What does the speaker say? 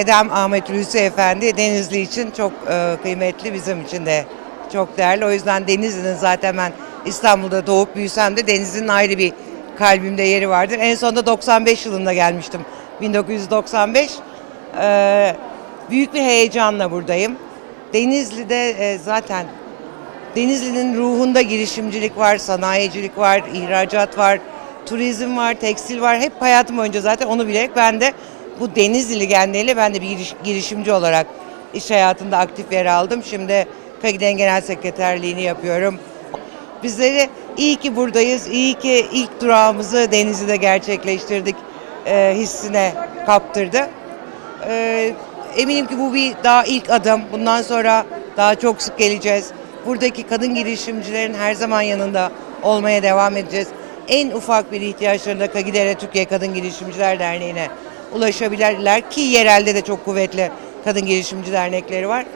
Dedem Ahmet Hulusi Efendi Denizli için çok e, kıymetli, bizim için de çok değerli. O yüzden Denizli'nin zaten ben İstanbul'da doğup büyüsem de Denizli'nin ayrı bir kalbimde yeri vardır. En sonunda 95 yılında gelmiştim. 1995. E, büyük bir heyecanla buradayım. Denizli'de e, zaten Denizli'nin ruhunda girişimcilik var, sanayicilik var, ihracat var, turizm var, tekstil var. Hep hayatım boyunca zaten onu bilerek ben de bu Denizlili genleriyle ben de bir giriş- girişimci olarak iş hayatında aktif yer aldım. Şimdi KAGİDEN Genel Sekreterliğini yapıyorum. Bizleri iyi ki buradayız, iyi ki ilk durağımızı Denizli'de gerçekleştirdik e, hissine kaptırdı. Ee, eminim ki bu bir daha ilk adım. Bundan sonra daha çok sık geleceğiz. Buradaki kadın girişimcilerin her zaman yanında olmaya devam edeceğiz. En ufak bir ihtiyaçlarında Kagidere Türkiye Kadın Girişimciler Derneği'ne ulaşabilirler ki yerelde de çok kuvvetli kadın girişimci dernekleri var.